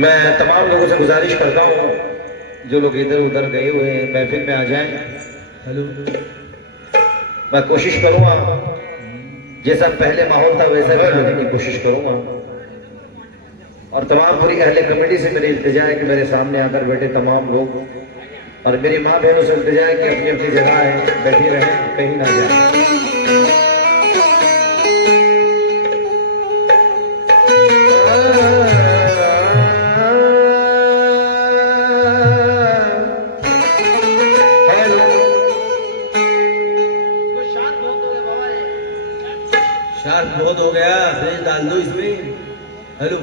मैं तमाम लोगों से गुजारिश करता हूँ जो लोग इधर उधर गए हुए हैं महफिल में आ जाएं। हेलो, मैं कोशिश करूँगा जैसा पहले माहौल था वैसा भी होने की कोशिश करूँगा। और तमाम पूरी अहले कमेटी से मेरी इल्तिजा है कि मेरे सामने आकर बैठे तमाम लोग और मेरी माँ बहनों से इल्तिजा है कि अपनी अपनी जगह है बैठी रहें, कहीं ना जाए। शार्प बहुत हो गया, फ्रेश डाल दो इसमें। हेलो,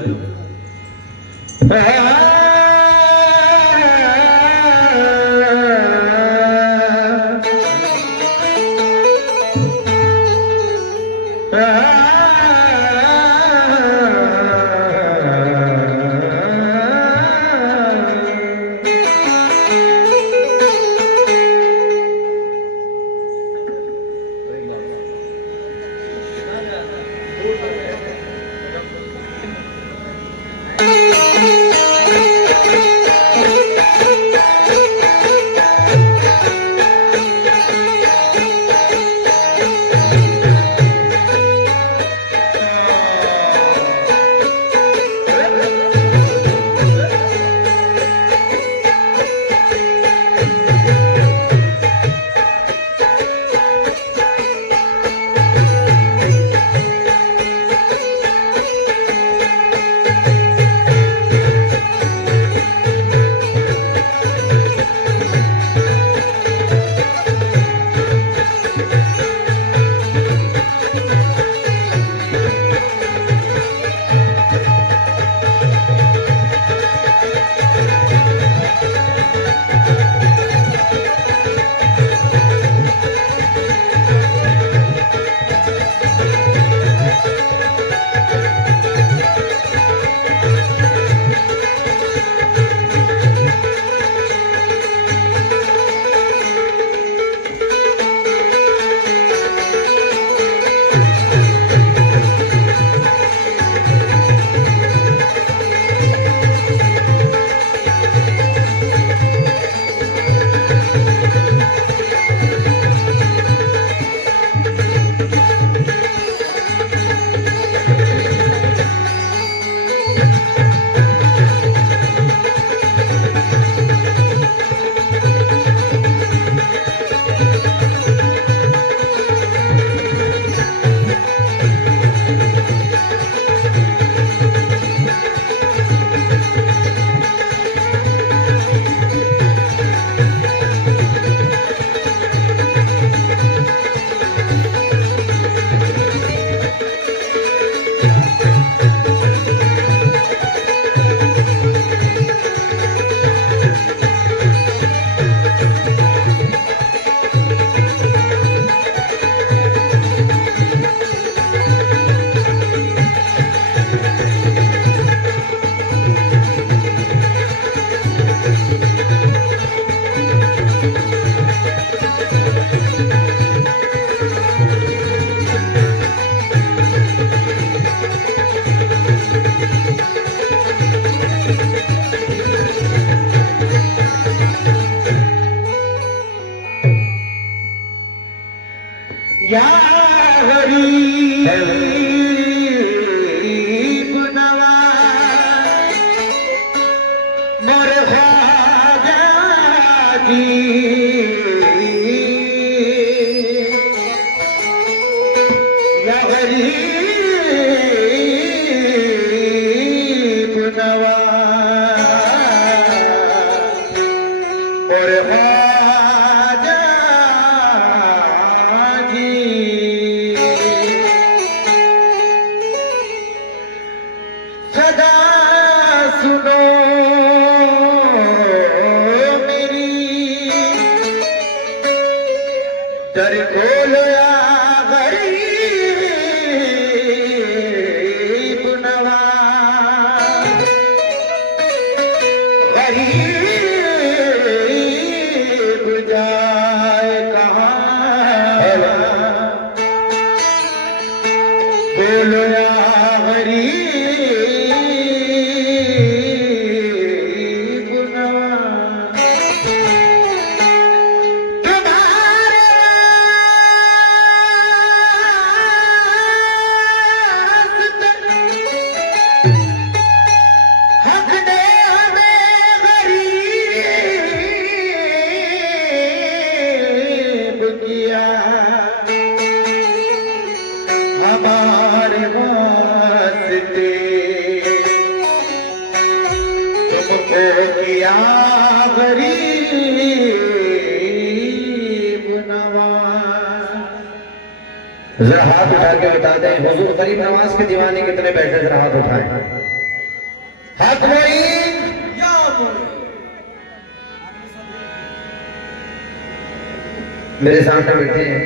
या गरीब नवाज मोरे ख्वाजा जी, या गरीब नवाज मोरे ख्वाजा जी, सदा सुनो मेरी दर खोलो या गरीब नवाज, गरीब जरा हाथ उठा के बता दें हुजूर गरीब नवाज के दीवाने कितने बैठे, जरा हाथ उठाएं। हाथ मोइन मेरे सामने बैठे हैं,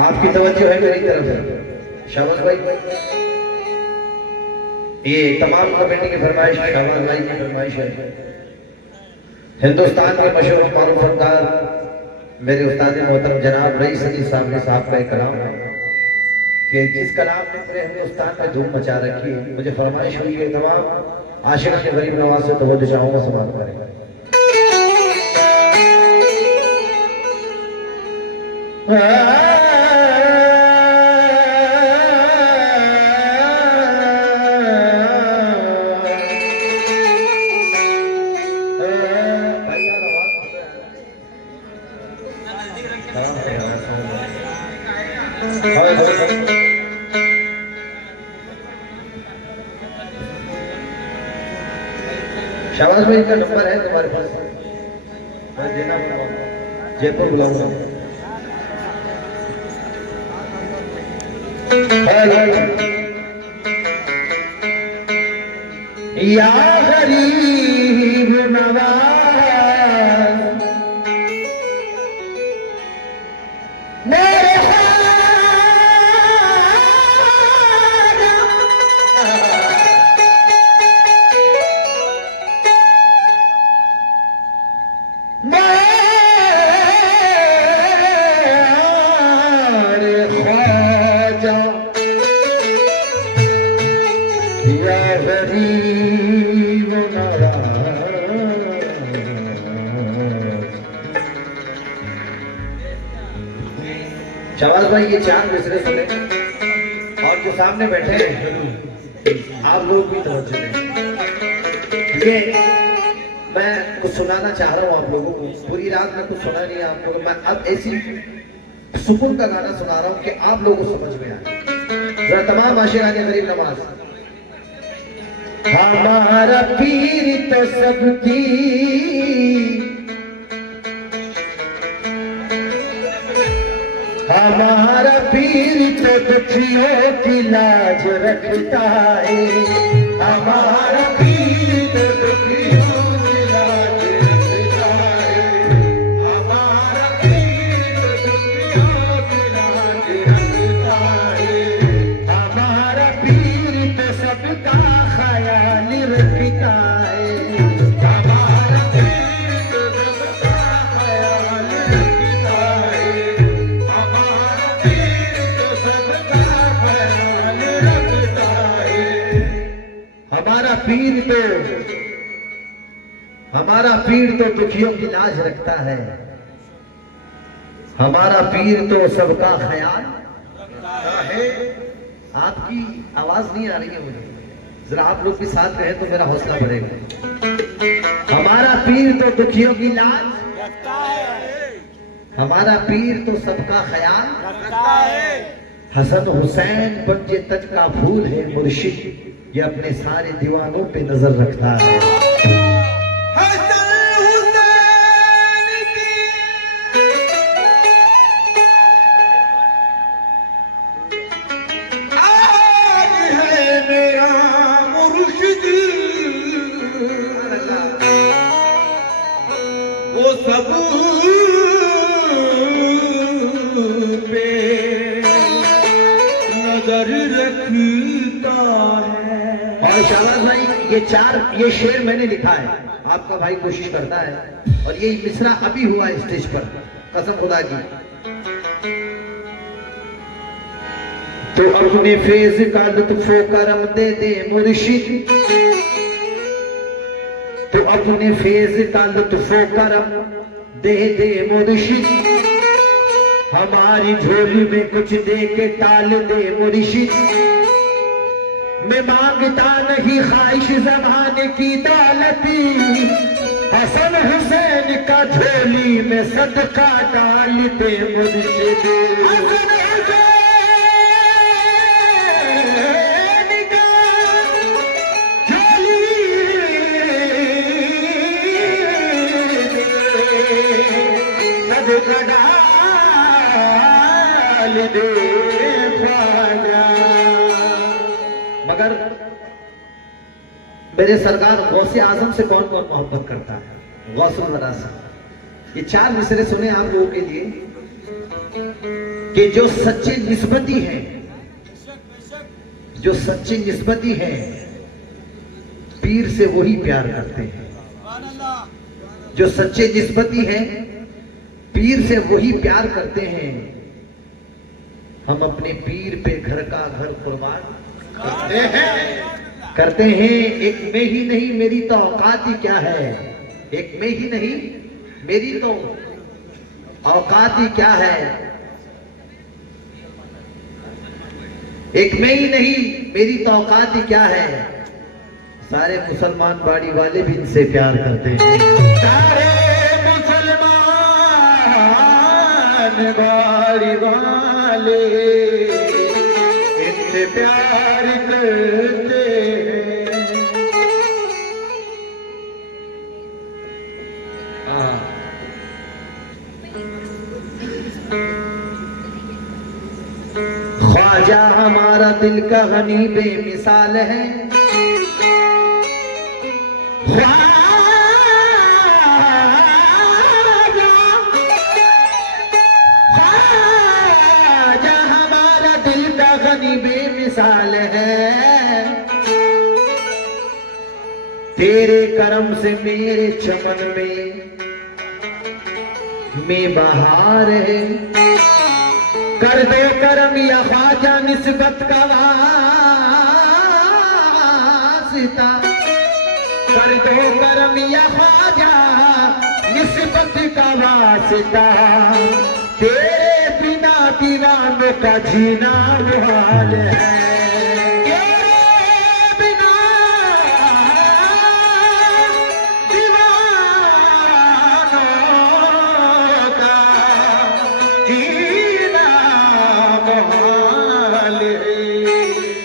आपकी तवज्जो है मेरी तरफ। शाबाश भाई, ये तमाम कमेटी की फरमाइश, शाबाश भाई की फरमाइश है। हिंदुस्तान के मशहूर मारूफ फनकार मेरे उस्ताद मोहतरम जनाब रईस अली साहब का एक कलाम है कि जिस कलाम ने पूरे हिंदुस्तान में धूम मचा रखी है, मुझे फरमाइश हुई है तमाम आशिक़ान के गरीब नवाज से तवज्जो चाहूंगा, समाप्त करें। शाबाश भाई, इनका नंबर है तुम्हारे पास? मैं देना जयपुर बुलाऊंगा। या गरीब नवाज मेरे शाबाश भाई, ये चार मिसरे सुने और जो सामने बैठे हैं आप लोग भी तवज्जो दें। ये मैं कुछ सुनाना चाह रहा हूँ आप लोगों को, पूरी रात में कुछ सुना नहीं आप लोगों को, मैं अब ऐसी सुकून का गाना सुना रहा हूँ कि आप लोगों को समझ में आए। जरा तमाम आशिक़ान गरीब नवाज, हमारा पीर तो सबकी हमारा पीर तो दुखियों की लाज रखता है, हमारा पीर तो दुखियों की लाज रखता है, हमारा पीर तो दुखियों की लाज रखता है, हमारा पीर तो सबका ख्याल रखता है, हमारा पीर तो सबका ख्याल रखता है, हमारा पीर तो दुखियों की लाज रखता है, हमारा पीर तो सबका ख्याल रखता है। आपकी आवाज नहीं आ रही है मुझे, जरा आप लोग भी साथ रहे तो मेरा हौसला बढ़ेगा। हमारा पीर तो दुखियों की लाज रखता है, हमारा पीर तो सबका ख्याल रखता है, हसन हुसैन पंजे तज का फूल है मुर्शिद, ये अपने सारे दीवानों पे नजर रखता है। हसन हुसैन की आज है मेरा मुर्शिद, वो सब पे नजर रखता है। और शाबाश भाई, ये शेर मैंने लिखा है, आपका भाई कोशिश करता है, और ये मिसरा अभी हुआ स्टेज पर, कसम खुदा की। तो अपने फेज का लुत्फो करम दे दे मुर्शिद, तो अपने फेज का लुत्फो करम दे दे मुर्शिद, हमारी झोली में कुछ दे के टाल दे मुर्शिद, मैं मांगता नहीं ख्वाहिश ज़माने की दौलती, हसन हुसैन का झोली में सदका डाल दे मुर्शिद, हसन हुसैन का झोली में सदका डाल हाल दे ख्वाजा। मगर मेरे सरकार गौसे आजम से कौन कौन मोहब्बत करता है? गौसुल वरा से। ये 4 मिसरे सुने आप लोगों के लिए कि जो सच्चे निस्बती हैं, जो सच्चे निस्बती हैं, पीर से वही प्यार करते हैं। जो सच्चे निस्बती हैं, पीर से वही प्यार करते हैं। हम अपने पीर पे घर का घर कुर्बान करते हैं। एक में ही नहीं मेरी तो औकात ही क्या है, एक में ही नहीं मेरी तो औकात ही क्या है, एक में ही नहीं मेरी तो औकात ही क्या है। सारे मुसलमान बाड़ी वाले भी इनसे प्यार करते हैं। सारे मुसलमान बाड़ी वाले इनसे प्यार करते हैं। ख्वाजा हमारा दिल का गनी बेमिसाल है। ख्वाजा हमारा दिल का गनी बेमिसाल है। तेरे करम से मेरे चमन में बहार है। कर दो करम या ख्वाजा निस्बत का वास्ता, कर दो करम या ख्वाजा निस्बत का वास्ता। तेरे बिना दीवानों का जीना मुहाल है।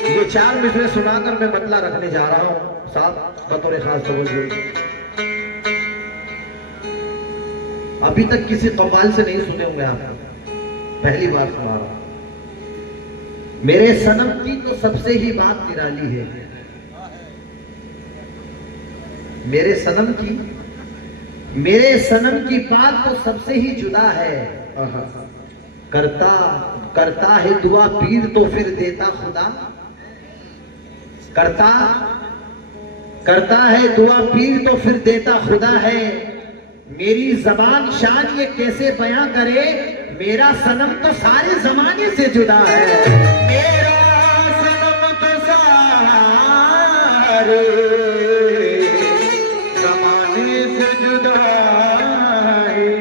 ये 4 मिसरे सुनाकर मैं मतला रखने जा रहा हूं साहब, बतौर खास तवज्जो। अभी तक किसी कव्वाल से नहीं सुने होंगे आप, पहली बार सुना रहा हूं। मेरे सनम की तो सबसे ही बात निराली है। मेरे सनम की बात तो सबसे ही जुदा है। करता है दुआ पीर तो फिर देता खुदा। करता है दुआ पीर तो फिर देता खुदा है। मेरी जबान शान ये कैसे बयां करे, मेरा सनम तो सारे जमाने से जुदा है। मेरा सनम तो सारे जमाने से जुदा है।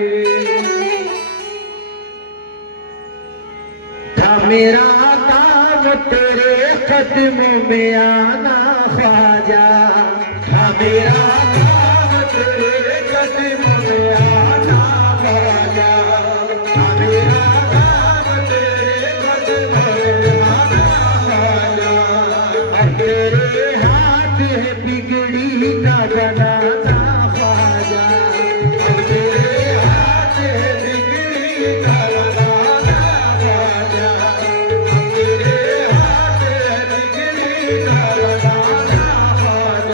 था मेरा काम तेरे कदमों में आना ख्वाजा। था मेरा काम तेरे कदमों में आना ख्वाजा। था मेरा काम तेरे कदमों में आना ख्वाजा। और तेरे हाथ है बिगड़ी का बनाना ख्वाजा। और तेरे हाथ है बिगड़ी का बनाना ख्वाजा। और तेरे हाथ है बिगड़ी का बनाना ख्वाजा।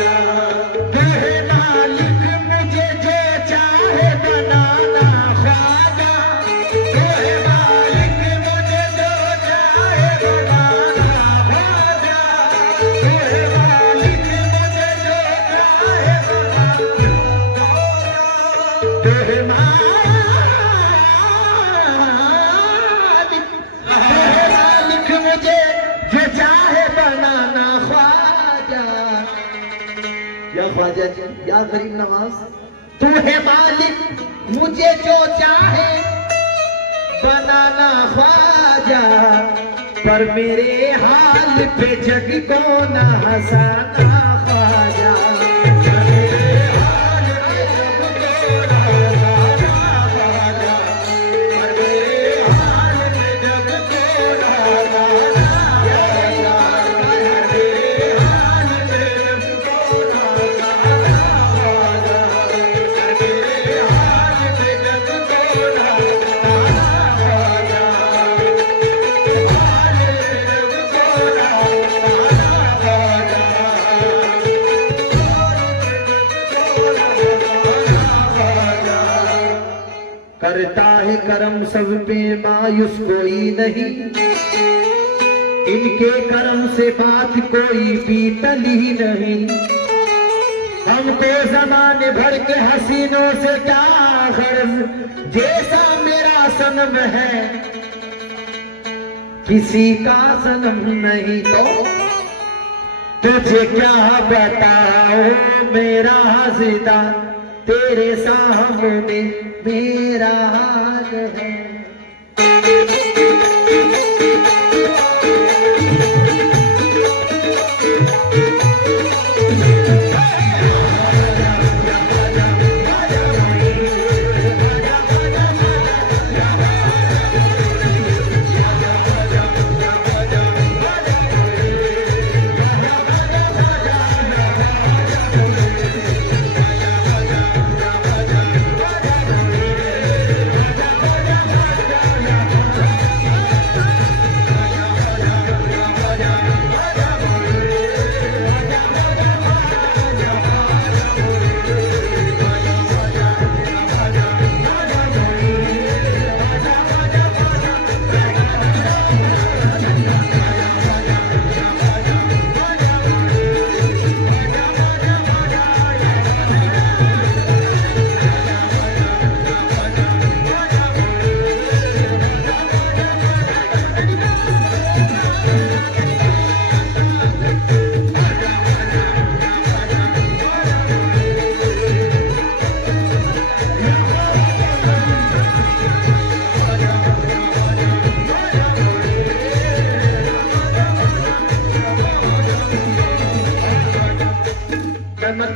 तू है मालिक मुझे जो चाहे बनाना ख्वाजा। तू है मालिक मुझे जो चाहे बनाना ख्वाजा। तू है मालिक मुझे जो चाहे बनाना। तू है मालिक मुझे जो चाहे बनाना ख्वाजा। या ख्वाजा जी, या गरीब नवाज, तू है मालिक मुझे जो चाहे बनाना ख्वाजा। पर मेरे हाल पे जग को न हंसाना ख्वाजा। मेरे हाल पे जग को न हंसाना ख्वाजा। पर मेरे हाल पे जग को न हंसाना ख्वाजा। मेरे हाल पे जग को न हंसाना ख्वाजा। मेरे हाल पे जग को न हंसाना ख्वाजा। करता है करम सब पे मायूस कोई नहीं, इनके करम से बात कोई बीतल ही नहीं। हमको जमाने भर के हसीनों से क्या गर्ज, जैसा मेरा सनम है किसी का सनम नहीं। तो तुझे क्या बताओ मेरा हसीदा, तेरे सामने मेरा हाल है।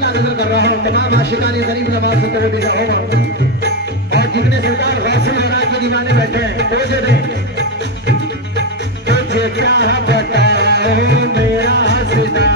नजर कर रहा हूँ तमाम आशिकानी गरीब नवाज होगा और जितने सरकार गौसुल महाराज के दीवाने बैठे हैं तो तुझे क्या बताओ मेरा हसीना,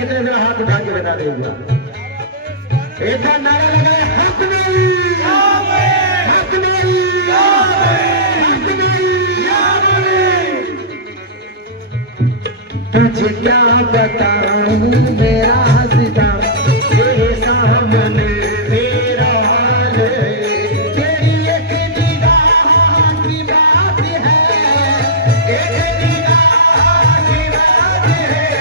कितने जरा हाथ उठा के बता देगा। एक नारा लगाए हक नहीं, हक नहीं, हक नहीं। तुझे क्या बताऊं मेरा हसीना, तेरे सामने मेरा हाल है। तेरी एक निगाह की बात है, एक निगाह की बात है,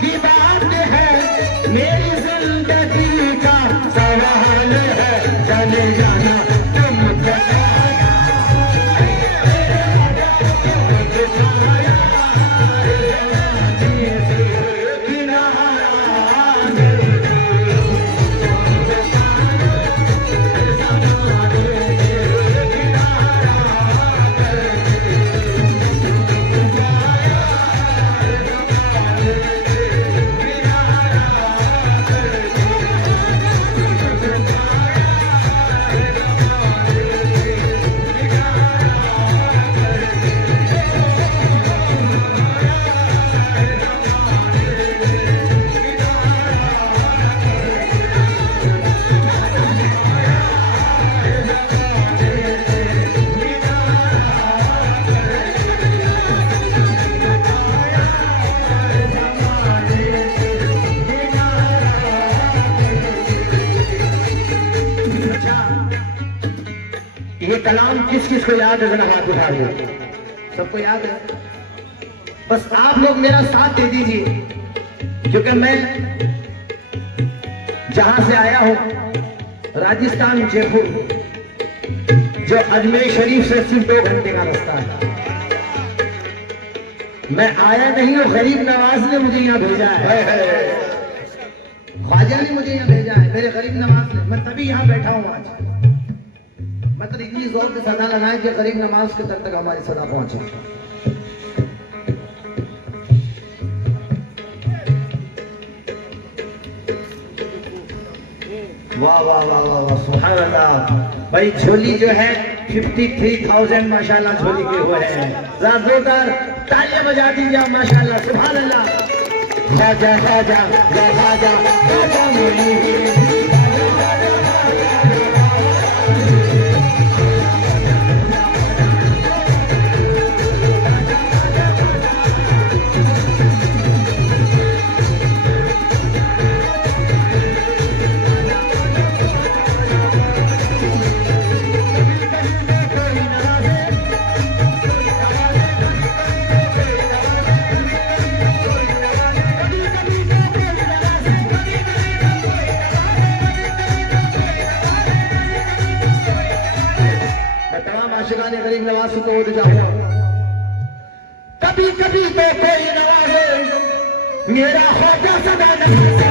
की बात है, मेरी जिंदगी का सवाल है। चले जाना तुम ये कलाम किस किस को याद है, जरा हाथ उठा दो। सबको याद है? बस आप लोग मेरा साथ दे दीजिए, क्योंकि मैं जहां से आया हूं राजस्थान जयपुर, जो अजमेर शरीफ से सिर्फ 2 घंटे का रास्ता है। मैं आया नहीं हूँ, गरीब नवाज ने मुझे यहाँ भेजा है, ख्वाजा ने मुझे यहाँ भेजा है, मेरे गरीब नवाज ने। मैं तभी यहाँ बैठा हूँ आज। मतलब इतनी जोर से सदा लगाए कि गरीब नवाज के तक हमारी सदा पहुंचे। वाह वाह वाह वाह वाह, सुभान अल्लाह। भाई झोली जो है 53,000 माशाल्लाह झोली के हुए हैं। जरा जोरदार तालियां बजा दीजिए माशाल्लाह, सुभान अल्लाह। खाजा खाजा खाजा खाजा मोली। गरीब नवाज को तो जाऊंगा। कभी कभी तो कोई नवाजे मेरा ख्वाजा सदा नवाजे।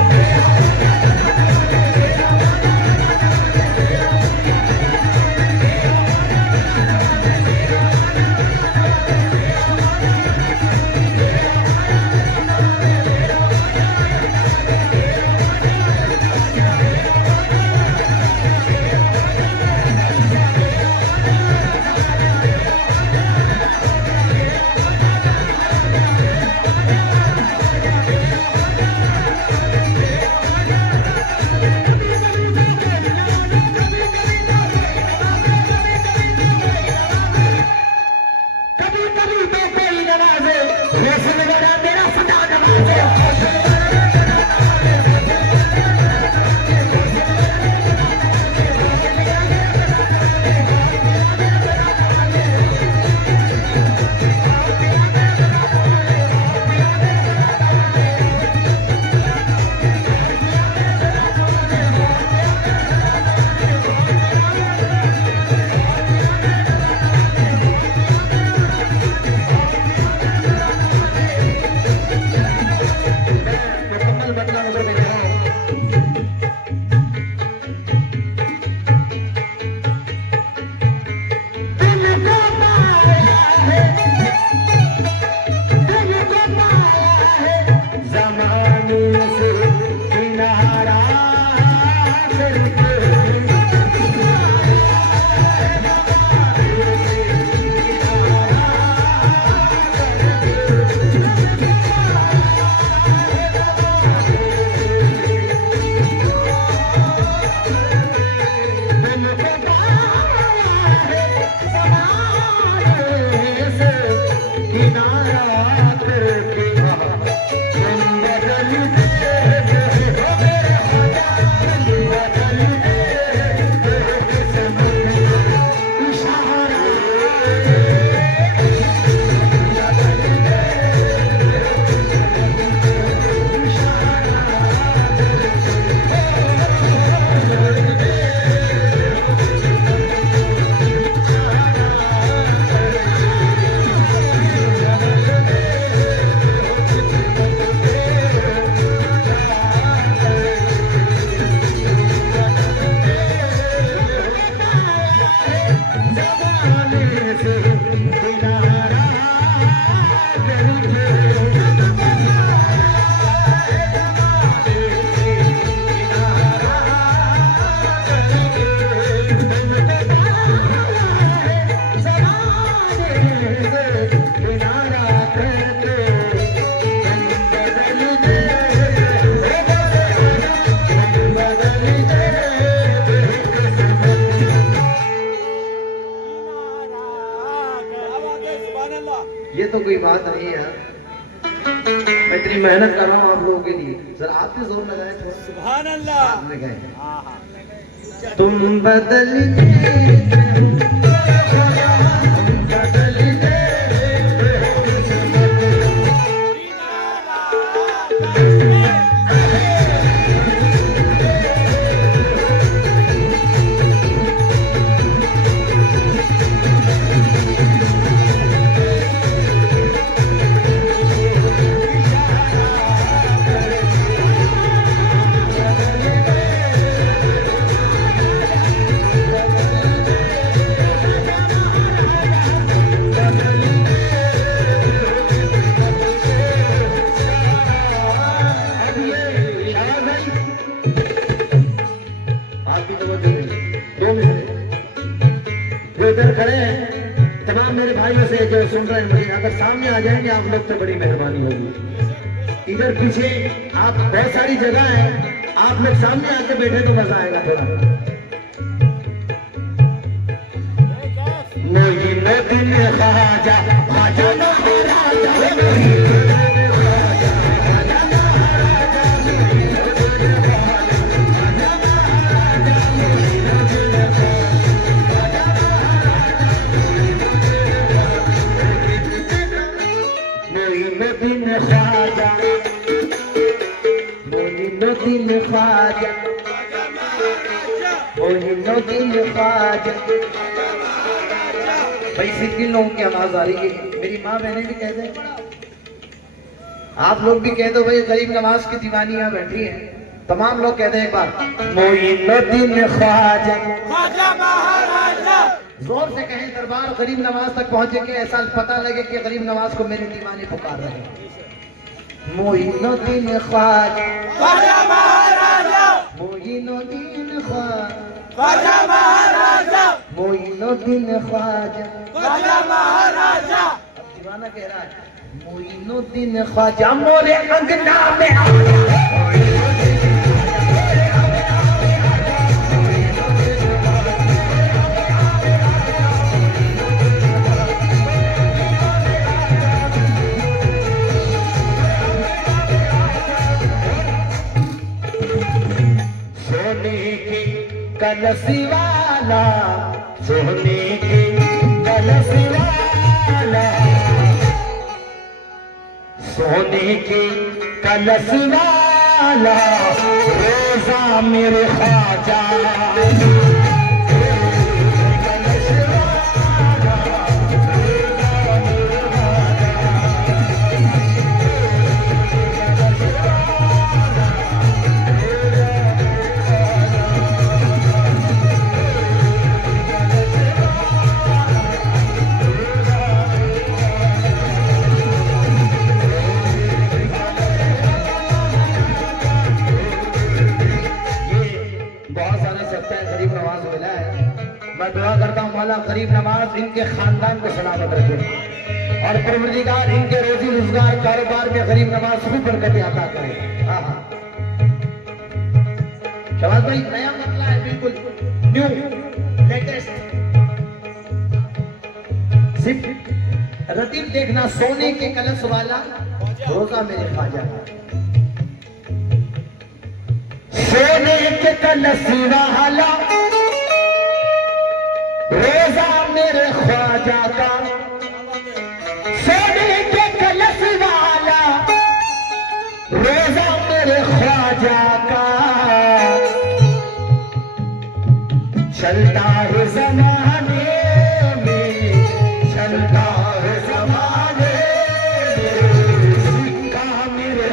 ये तो कोई बात नहीं है। मैं इतनी मेहनत कर रहा हूँ आप लोगों के लिए, सर आप भी जोर लगाए थोड़ा। सुभान अल्लाह। तुम बदलते आपकी तवज्जो नहीं। 2 मिनट जो इधर खड़े हैं तमाम मेरे भाइयों से जो सुन रहे हैं मुझे, अगर सामने आ जाएंगे आप लोग तो बड़ी मेहरबानी होगी। इधर पीछे आप बहुत सारी जगह है, आप लोग सामने आके बैठे तो मजा आएगा थोड़ा। मोइनुद्दीन ख्वाजा ख्वाजा भाई सिक्किम लोगों की आवाज आ रही है, मेरी माँ बहने भी कहते हैं, आप लोग भी कह दो भाई गरीब नवाज की दीवानी यहाँ बैठी है, तमाम लोग कहते हैं एक बार मोइनुद्दीन ख्वाजा ख्वाजा महाराजा। जोर से कहें दरबार गरीब नवाज तक पहुंचे कि ऐसा पता लगे कि गरीब नवाज को मेरे दीवाने पुकार रहे हैं। मोइनुद्दीन ख्वाजा ख्वाजा महाराजा, मोइनुद्दीन ख्वाजा महाराजा, मोइनुद्दीन ख्वाजा ख्वाजा महाराजा। अब दीवाना कह रहा है मोइनुद्दीन ख्वाजा मोरे अंगना में आया। कलसी वाला सोने के कलसी वाला, सोने के कलसी वाला रोजा मेरे ख्वाजा। मैं दुआ करता हूँ मौला गरीब नवाज इनके खानदान को सलामत रखे और परवरदिगार इनके रोजी रोजगार कारोबार में गरीब नवाज खूब बरकत अता करे। शबाज भाई नया मतला है, बिल्कुल न्यू लेटेस्ट। सिर्फ रतीब देखना सोने के कलश वाला रोजा मेरे ख्वाजा, सोने के कलश वाला रोजा मेरे ख्वाजा का, सोने के कलश वाला रोजा मेरे ख्वाजा का। चलता है जमाने में, चलता है जमाने में, सिक्का मेरे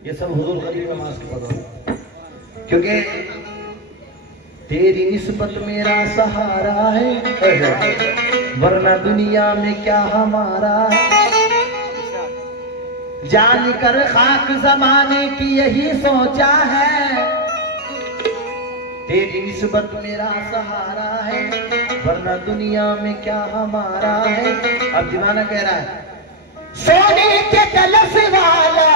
ये सब हुजूर गरीब नवाज के पदों, क्योंकि तेरी निस्बत मेरा सहारा है, वरना दुनिया में क्या हमारा है। जान कर खाक जमाने की यही सोचा है, तेरी निस्बत मेरा सहारा है, वरना दुनिया में क्या हमारा है। अब दीवाना कह रहा है सोने के कलश वाला,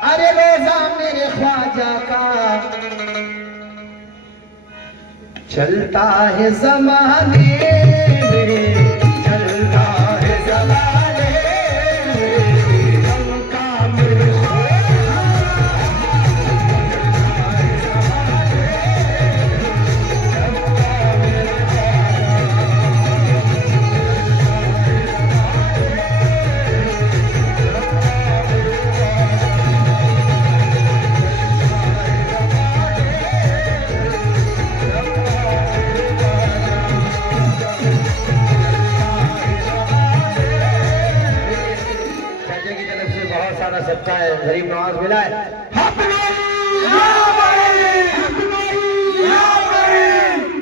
अरे रोजा मेरे ख्वाजा का। चलता है जमाने में, चलता है जमाने में, का मेरे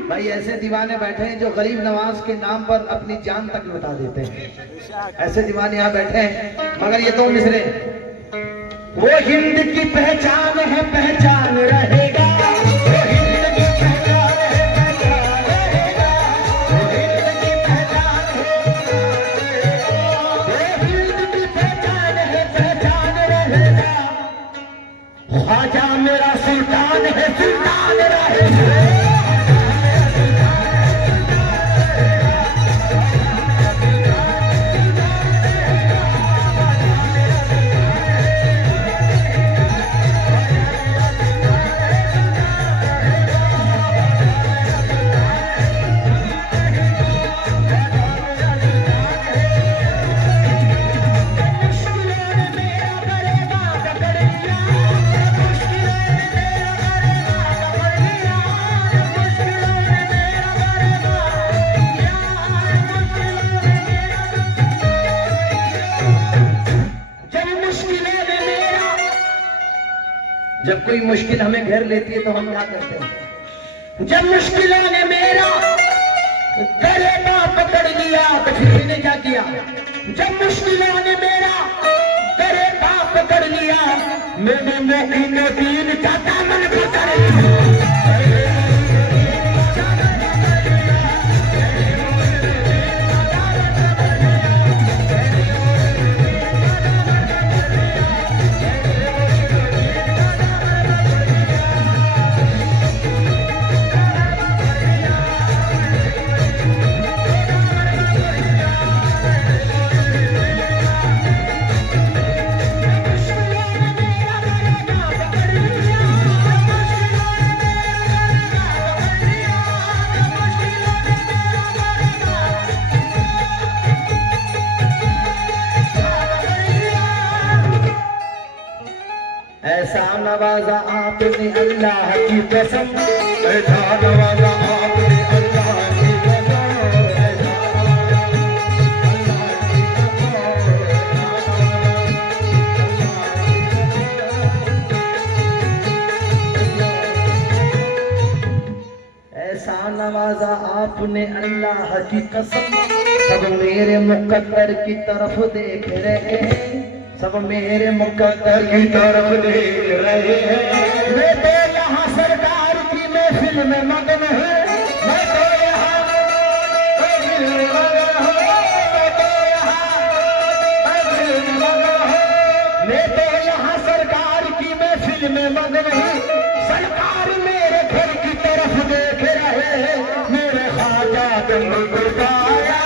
भाई ऐसे दीवाने बैठे हैं जो गरीब नवाज के नाम पर अपनी जान तक लुटा देते हैं। ऐसे दीवाने यहाँ बैठे हैं, मगर ये तो मिसरे वो हिंद की पहचान है, पहचान रहेगा। वो हिंद की पहचान है, पहचान रहेगा। वो हिंद की पहचान है, वो हिंद की पहचान है, पहचान रहेगा। ख्वाजा मेरा सुल्तान है, सुल्तान रहेगा। जब कोई मुश्किल हमें घेर लेती है तो हम क्या करते हैं? जब मुश्किलों ने मेरा गले पकड़ लिया तो फिर मैंने क्या किया? जब मुश्किलों ने मेरा गले पकड़ लिया, मैंने मोहम्मद दीन का दामन पकड़ लिया। ऐसा नवाजा आपने अल्लाह की कसम, ऐसा नवाजा आपने अल्लाह की कसम। ऐसा नवाजा आपने अल्लाह की कसम, सब मेरे मुकद्दर की तरफ देख रहे हैं, सब मेरे मुकद्दर की तरफ देख रहे हैं। मैं तो यहाँ सरकार की महफिल में मगन हूँ, मैं तो यहाँ महफिल में मगन हूँ, मैं तो यहाँ महफिल में मगन हूँ, मैं तो यहाँ सरकार की महफिल में मगन हूँ। सरकार मेरे घर की तरफ देख रहे हैं, मेरे ख्वाजा गंग गुरदाया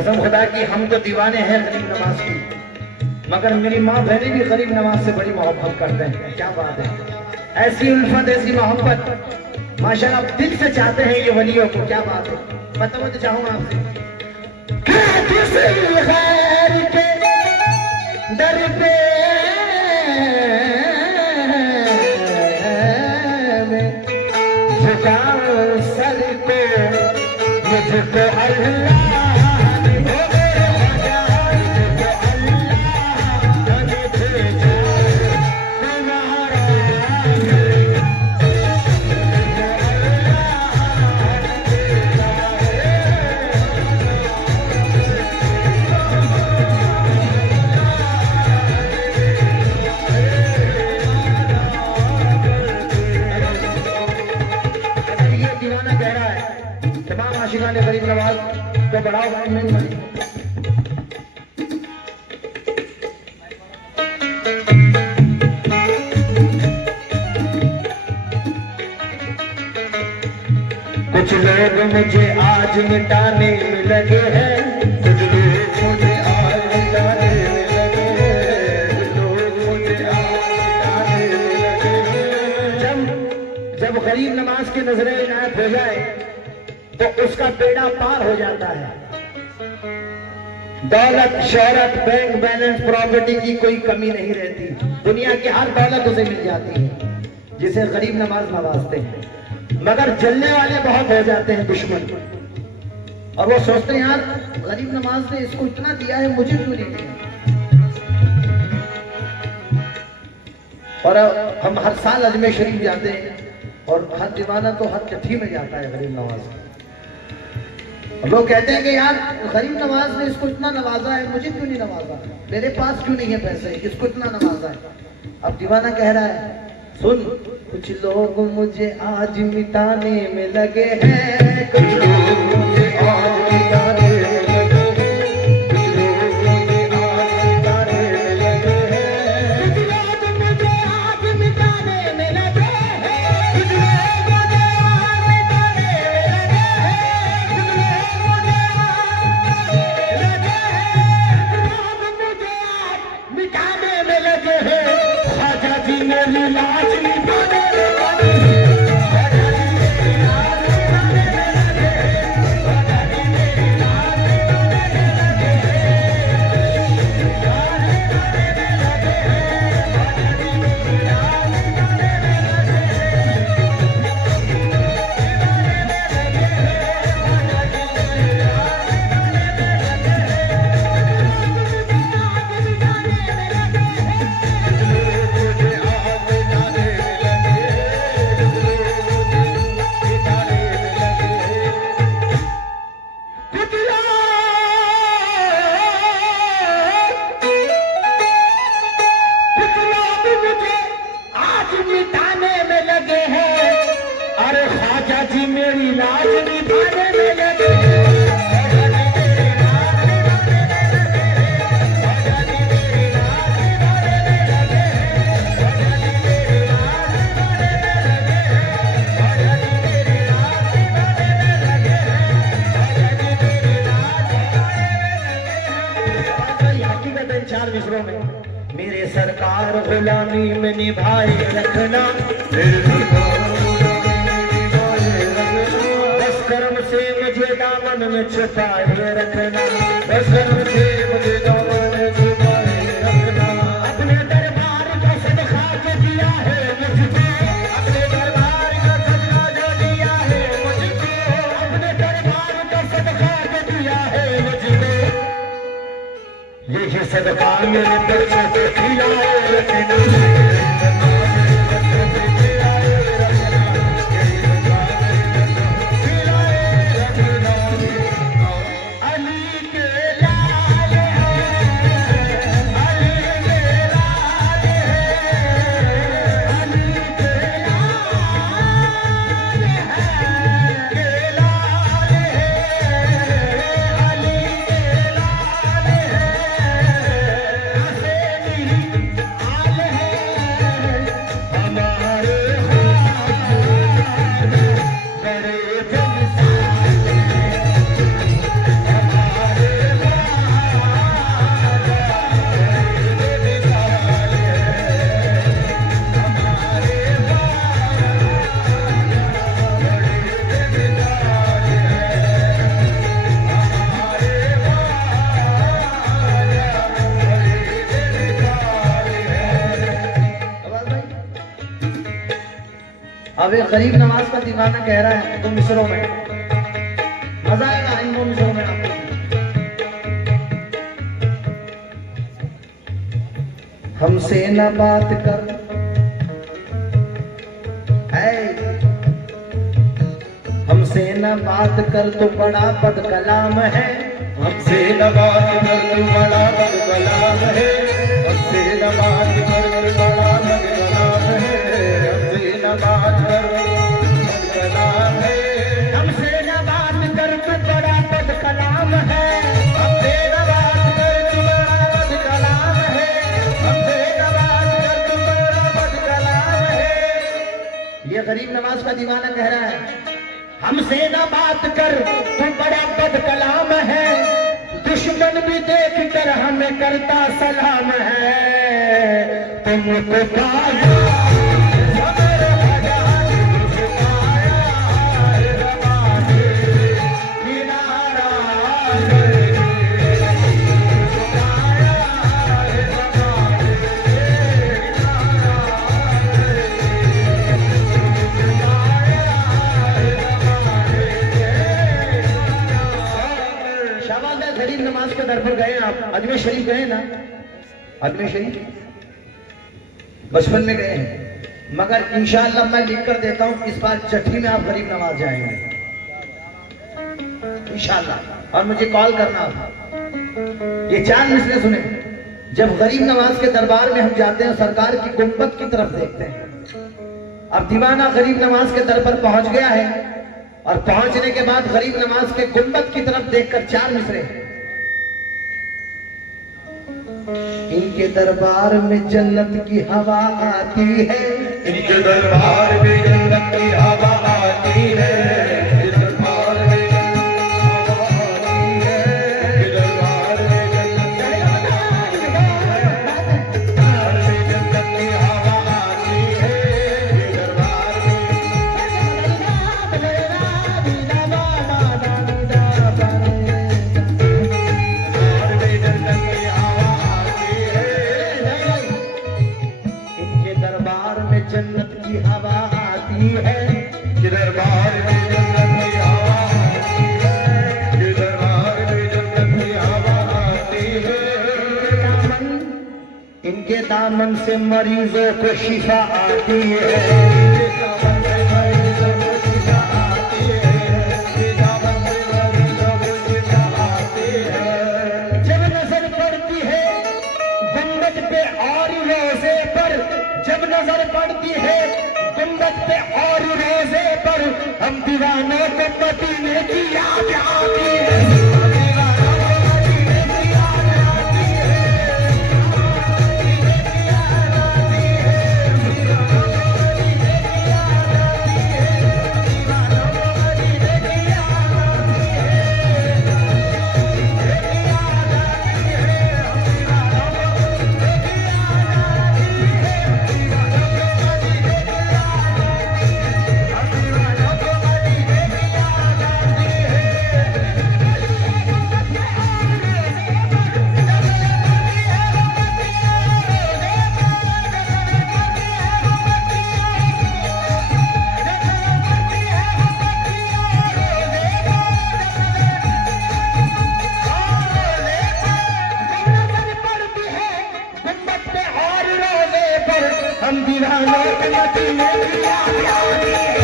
कसम खुदा की हम तो दीवाने हैं गरीब नवाज की, मगर मेरी माँ बहनें भी गरीब नवाज से बड़ी मोहब्बत करते हैं। क्या बात है, ऐसी उल्फत ऐसी मोहब्बत माशाल्लाह दिल से चाहते हैं ये वलियों को। क्या बात है, बताओ तो चाहूंगा आपसे किसी खैर के दर पे झुकाओ सर को, मुझको अल्लाह ने गरीब नवाज को बढ़ाओ भाई में कुछ लोग मुझे आज मिटाने में लगे हैं, कुछ लोग मुझे आज मिटाने में लगे हैं, कुछ लोग मुझे आज मिटाने में लगे हैं। जब गरीब नवाज की नजरें इनायत हो जाए तो उसका बेड़ा पार हो जाता है। दौलत शोहरत बैंक बैलेंस प्रॉपर्टी की कोई कमी नहीं रहती, दुनिया की हर दौलत उसे मिल जाती है जिसे गरीब नवाज नवाजते हैं। मगर जलने वाले बहुत हो जाते हैं दुश्मन, और वो सोचते हैं यार गरीब नवाज ने इसको इतना दिया है मुझे क्यों नहीं दिया। और हम हर साल अजमेर शरीफ जाते हैं और हर दीवाना तो हर चिट्ठी में जाता है गरीब नवाज। लोग कहते हैं कि यार गरीब नवाज ने इसको इतना नवाजा है मुझे क्यों नहीं नवाजा, मेरे पास क्यों नहीं है पैसे, इसको इतना नवाजा है। अब दीवाना कह रहा है सुन, कुछ लोग मुझे आज मिटाने में लगे हैं, कुछ लोग मुझे आज मिटाने में लगे हैं, कुछ लोग मुझे आज मिटाने में लगे हैं, कुछ लोग मुझे आज मिटाने में लगे हैं, कुछ लोग मुझे आज मिटाने में लगे हैं, मिटाने में लगे हैं। ख्वाजा जी मेरी लाज निभाने में लगे हैं, ख्वाजा जी मेरी लाज निभाने में लगे हैं, ख्वाजा जी मेरी लाज निभाने में लगे हैं, लाज निभाने में लगे हैं, ख्वाजा जी मेरी लाज निभाने में लगे हैं, मिटाने में लगे हैं। अरे ख्वाजा जी मेरी लाज निभाने में लगे हैं, चार मिसरों में मेरे सरकार गुलामी में निभाए रखना, बस कर्म से मुझे दामन में छुपाए रखना, बस कर्म से मुझे दामन में छुपाए रखना। अपने दरबार का सदका जो दिया है मुझको, अपने दरबार का सदका जो दिया है मुझको, अपने दरबार का सदका जो दिया है मुझको, ये सदका मेरे बच्चों को खिलाए रखना, अली के लाल है, अली के लाल है, अली के लाल है, के लाल है, अली के लाल है, अब एक गरीब नवाज का दीवाना कह रहा है 2 मिसरों में, मजा आएगा इन 2 मिसरों में आपको। हमसे न बात कर, हमसे न बात कर तो बड़ा बदकलाम है, हमसे न बात कर तू बड़ा बदकलाम है, हमसे न बात कर तू बड़ा बदकलाम है, हमसे न बात कर बदकलाम है, हमसे न बात कर तो बड़ा बदकलाम है, हमसे न बात कर तू बड़ा बदकलाम है, हमसे न बात कर तू बड़ा बदकलाम है। ये गरीब नवाज का दीवाना कह रहा है हमसे न बात कर तू बड़ा बदकलाम है, दुश्मन भी देख कर हमें करता सलाम है, तुमको पाया गरीब नमाज के दर पर गए आप, अजमेर शरीफ गए ना, अजमेर शरीफ बचपन में गए हैं, मगर इंशाअल्लाह मैं लिख कर देता हूं इस बार चटनी में आप गरीब नवाज जाएंगे इंशाअल्लाह, और मुझे कॉल करना। ये 4 मिसरे सुने, जब गरीब नवाज के दरबार में हम जाते हैं सरकार की गुंबद की तरफ देखते हैं। अब दीवाना गरीब नवाज के दर पर पहुंच गया है और पहुंचने के बाद गरीब नवाज के गुंबद की तरफ देखकर 4 मिसरे, इनके दरबार में जन्नत की हवा आती है, इनके दरबार में जन्नत की हवा आती है, इनके दरबार में जन्नत की हवा आती है, इनके दरबार में जन्नत की हवा आती है, दरबार में जन्नत की हवा आती है, दरबार में जन्नत की हवा आती है, इनके दामन से मरीजों को शिफा आती है, जब नजर पड़ती है गुंबद पे और रोजे पर, जब नजर पड़ती है गुंबद पे और रोजे पर, हम दीवानों को मदीने की याद आती है, हम दीवानों को मदीने की याद आती है।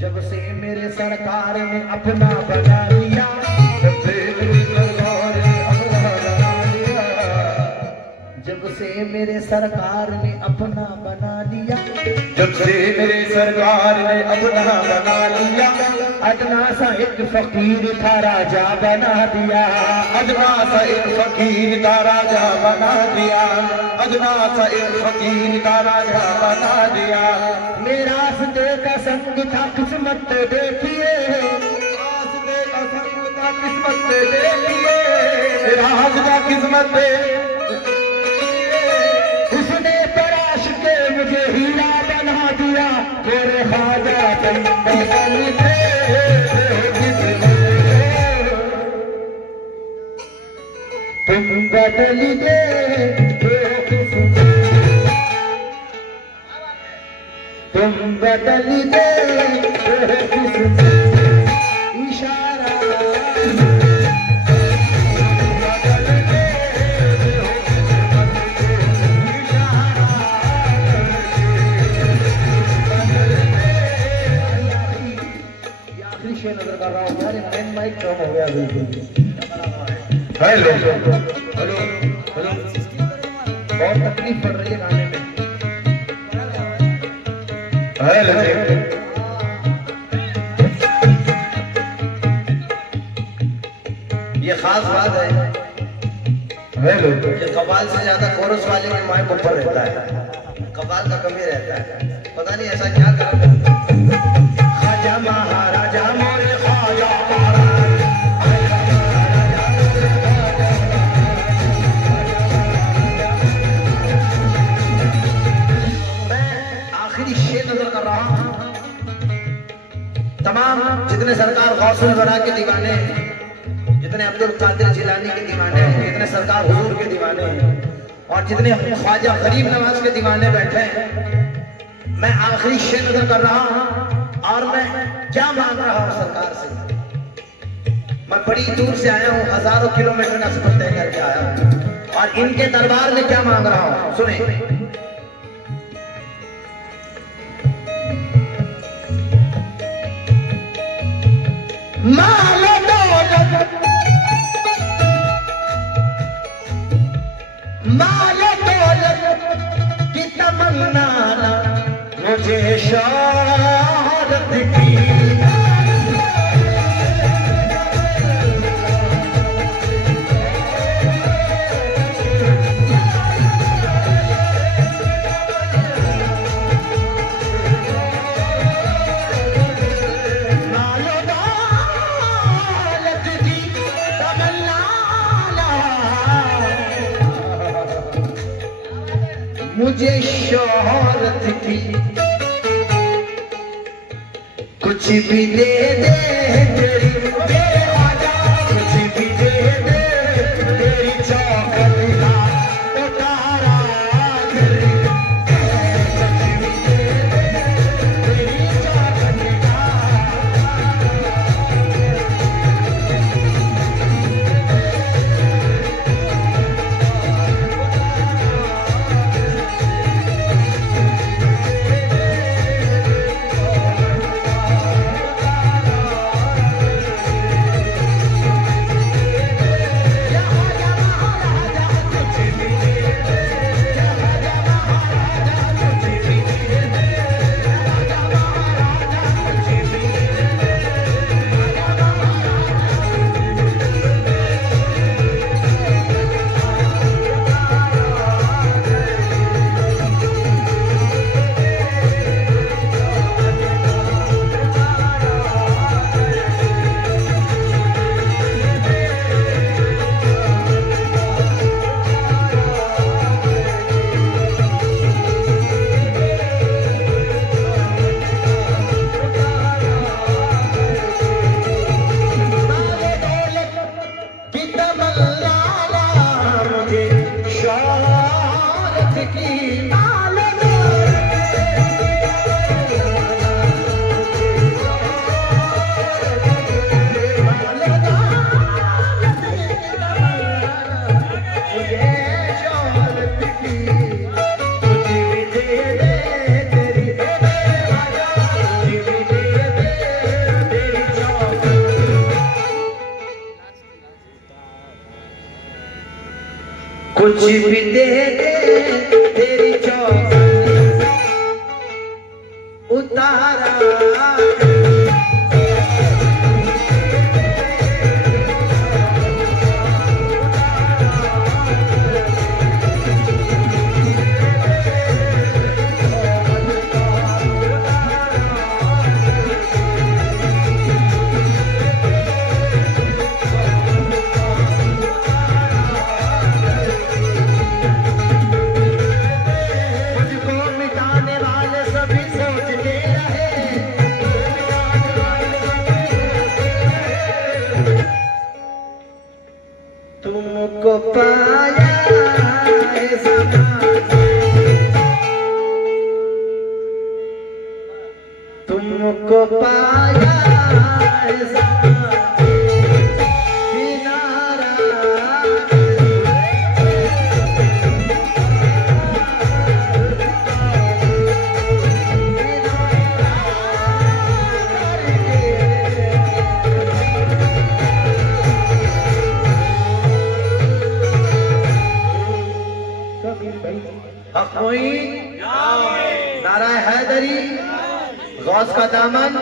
जब से मेरे सरकार ने अपना बना लिया, जब से मेरे सरकार ने अपना बना लिया, जब से मेरे सरकार ने अपना बना लिया, जब से मेरे सरकार ने अपना बना लिया, अदना सा एक फकीर था राजा बना दिया, अदना सा एक फकीर का राजा बना दिया, अदना सा एक फकीर का राजा बना दिया, मेरा रास्ते का संग था किस्मत तो देखिए, रास्ते का संग था किस्मत पे देखिए, राज का किस्मत पे उसने तराश के मुझे हीरा बना दिया, मेरे ख्वाजा बंदे थे बदल दे किसने इशारा नजर कर रहा हूँ यार, मेन माइक कम हो गया बिल्कुल। हेलो हेलो हेलो, बहुत तकलीफ पड़ रही है गाने में। हेलो ये खास बात है, हेलो, कि कव्वाल से ज्यादा कोरस वाले के माइक ऊपर रहता है, कव्वाल का कमी रहता है, पता नहीं ऐसा क्या कर। खाजा महाराजा मोरे खाजा महाराज, मैं आखिरी शेर नजर कर रहा हूं। तमाम जितने सरकार गौसुल बना के दीवाने हैं, जितने अब्दुल कादिर जिलानी के दीवाने हैं, जितने सरकार हुजूर के दीवाने हैं, और जितने ख्वाजा गरीब नवाज के दीवाने बैठे हैं, मैं आखिरी शेर नजर कर रहा हूं। और मैं क्या मांग रहा हूं सरकार से। मैं बड़ी दूर से आया हूं, हजारों किलोमीटर का सफर तय करके आया हूं, और इनके दरबार में क्या मांग रहा हूं सुने। माल दौलत माल दौलत की तमन्ना मुझे शहादत की, मुझे शोहरत की, कुछ भी दे दे तेरी मेरे आजा, कुछ भी दे दे तेरी चौखट का उतारा कर, कुछ भी दे दे तेरी चौखट का। कुछ भी दे दे तेरी चौखट उतारा, नाराय हैदरी, गौस का दामन।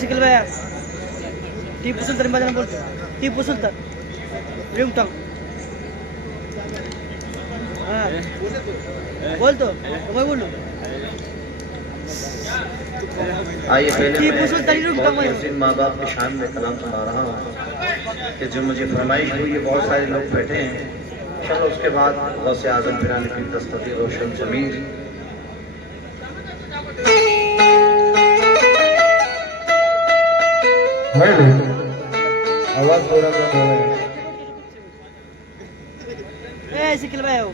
शिकल भैया टीपू सुल्तान बजाना बोलते टीपू सुल्तान रिंगटोंग हाँ बोल तो मैं बोलूँ आइए पहले टीपू मैं सुल्तान एक रिंगटोंग बहुत हसीन माँ बाप की शान में कलाम सुना रहा हूँ कि जो मुझे फरमाइश हुई है। बहुत सारे लोग बैठे हैं, चलो उसके बाद गौसे आजम पिरानी की दस्तगीर रोशन जमीर। आवाज थोड़ा कम हो रहा है। शिकल भैया